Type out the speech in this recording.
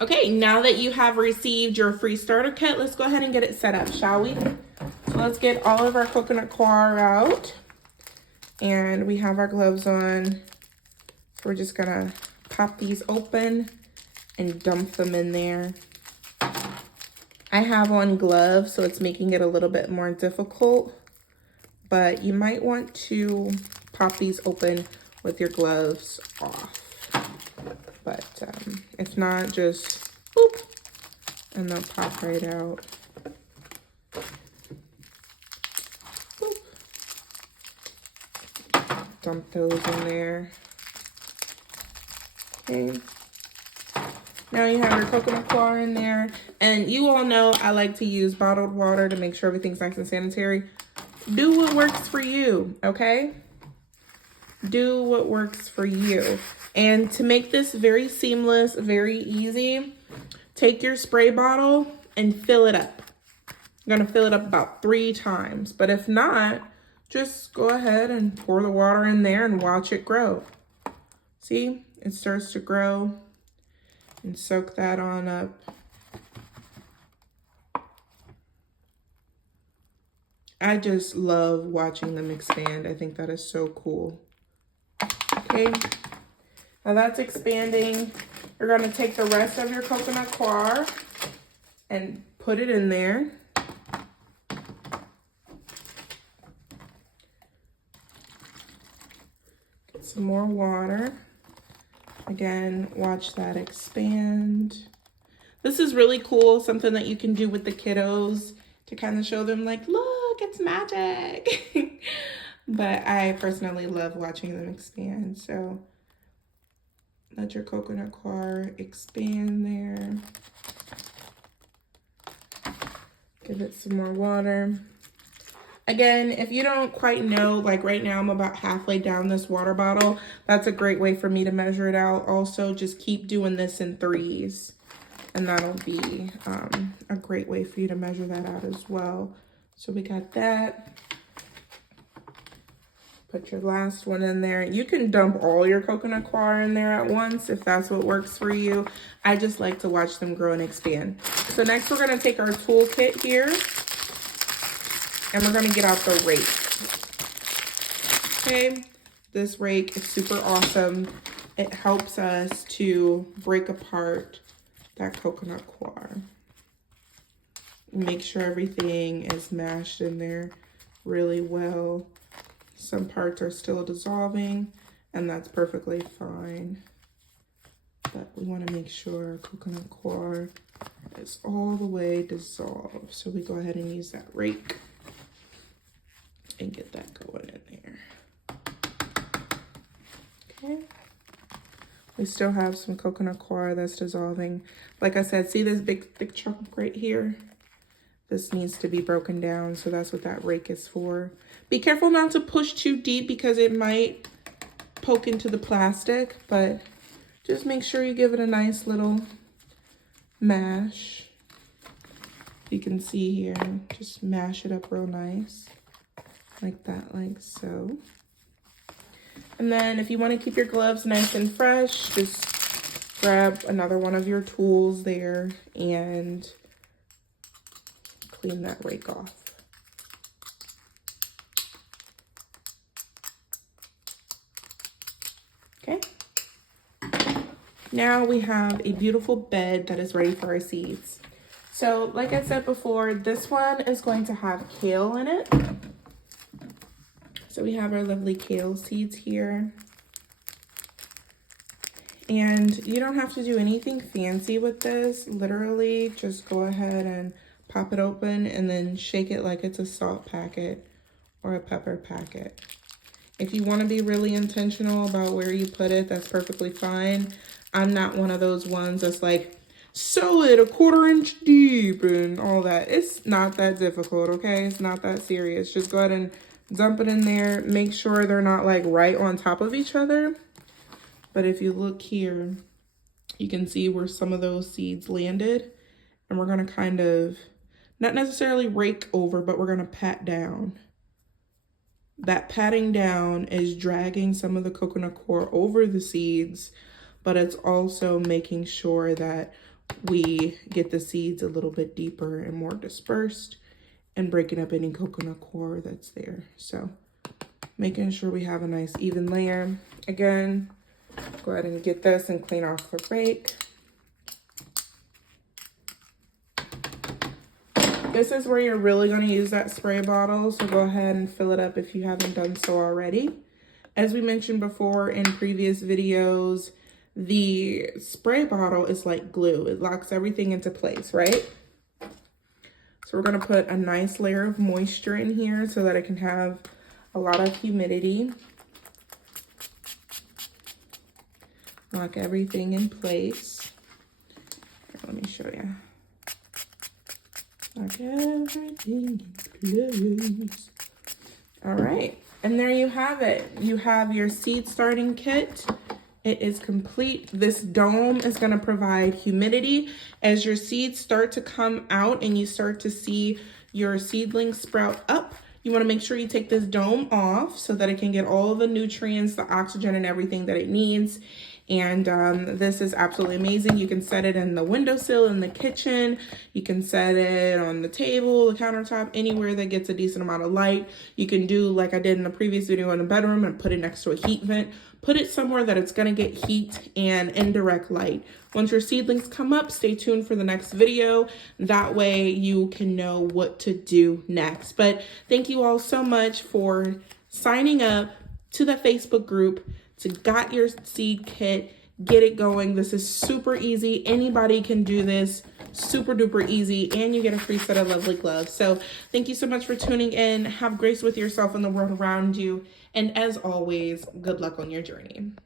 Okay, now that you have received your free starter kit, let's go ahead and get it set up, shall we? So let's get all of our coconut coir out. And we have our gloves on. So we're just gonna pop these open and dump them in there. I have on gloves, so it's making it a little bit more difficult, but you might want to pop these open with your gloves off. But if not, just boop, and they'll pop right out. Boop. Dump those in there. Okay. Now you have your coconut coir in there. And you all know I like to use bottled water to make sure everything's nice and sanitary. Do what works for you, okay? Do what works for you. And to make this very seamless, very easy, take your spray bottle and fill it up. You're gonna fill it up about 3 times. But if not, just go ahead and pour the water in there and watch it grow. See, it starts to grow. And soak that on up. I just love watching them expand. I think that is so cool. Okay, now that's expanding. You're gonna take the rest of your coconut coir and put it in there. Get some more water. Again, watch that expand. This is really cool, something that you can do with the kiddos to kind of show them like, look, it's magic. But I personally love watching them expand. So let your coconut coir expand there. Give it some more water. Again, if you don't quite know, like right now I'm about halfway down this water bottle. That's a great way for me to measure it out. Also, just keep doing this in 3s. And that'll be a great way for you to measure that out as well. So we got that. Put your last one in there. You can dump all your coconut coir in there at once if that's what works for you. I just like to watch them grow and expand. So next we're gonna take our toolkit here. And we're gonna get out the rake. Okay, this rake is super awesome. It helps us to break apart that coconut coir. Make sure everything is mashed in there really well. Some parts are still dissolving, and that's perfectly fine. But we wanna make sure our coconut coir is all the way dissolved. So we go ahead and use that rake and get that going in there. Okay. We still have some coconut coir that's dissolving. Like I said, see this big thick chunk right here? This needs to be broken down, so that's what that rake is for. Be careful not to push too deep because it might poke into the plastic, but just make sure you give it a nice little mash. You can see here, just mash it up real nice. Like that, like so. And then if you want to keep your gloves nice and fresh, just grab another one of your tools there and clean that rake off. Okay. Now we have a beautiful bed that is ready for our seeds. So like I said before, this one is going to have kale in it. So we have our lovely kale seeds here. And you don't have to do anything fancy with this. Literally, just go ahead and pop it open and then shake it like it's a salt packet or a pepper packet. If you want to be really intentional about where you put it, that's perfectly fine. I'm not one of those ones that's like, sew it a 1/4 inch deep and all that. It's not that difficult, okay? It's not that serious. Just go ahead and dump it in there. Make sure they're not like right on top of each other. But if you look here, you can see where some of those seeds landed. And we're gonna kind of, not necessarily rake over, but we're gonna pat down. That patting down is dragging some of the coconut coir over the seeds, but it's also making sure that we get the seeds a little bit deeper and more dispersed and breaking up any coconut coir that's there. So making sure we have a nice even layer. Again, go ahead and get this and clean off the rake. This is where you're really going to use that spray bottle, so go ahead and fill it up if you haven't done so already. As we mentioned before in previous videos, the spray bottle is like glue. It locks everything into place, right? So we're going to put a nice layer of moisture in here so that it can have a lot of humidity. Lock everything in place. Here, let me show you. Lock everything in place. All right, and there you have it. You have your seed starting kit. It is complete. This dome is going to provide humidity as your seeds start to come out and you start to see your seedlings sprout up. You want to make sure you take this dome off so that it can get all of the nutrients, the oxygen, and everything that it needs. And this is absolutely amazing. You can set it in the windowsill in the kitchen. You can set it on the table, the countertop, anywhere that gets a decent amount of light. You can do like I did in the previous video in the bedroom and put it next to a heat vent. Put it somewhere that it's going to get heat and indirect light. Once your seedlings come up, stay tuned for the next video. That way you can know what to do next. But thank you all so much for signing up to the Facebook group to got your seed kit. Get it going. This is super easy. Anybody can do this. Super duper easy, and you get a free set of lovely gloves. So thank you so much for tuning in. Have grace with yourself and the world around you. And as always, good luck on your journey.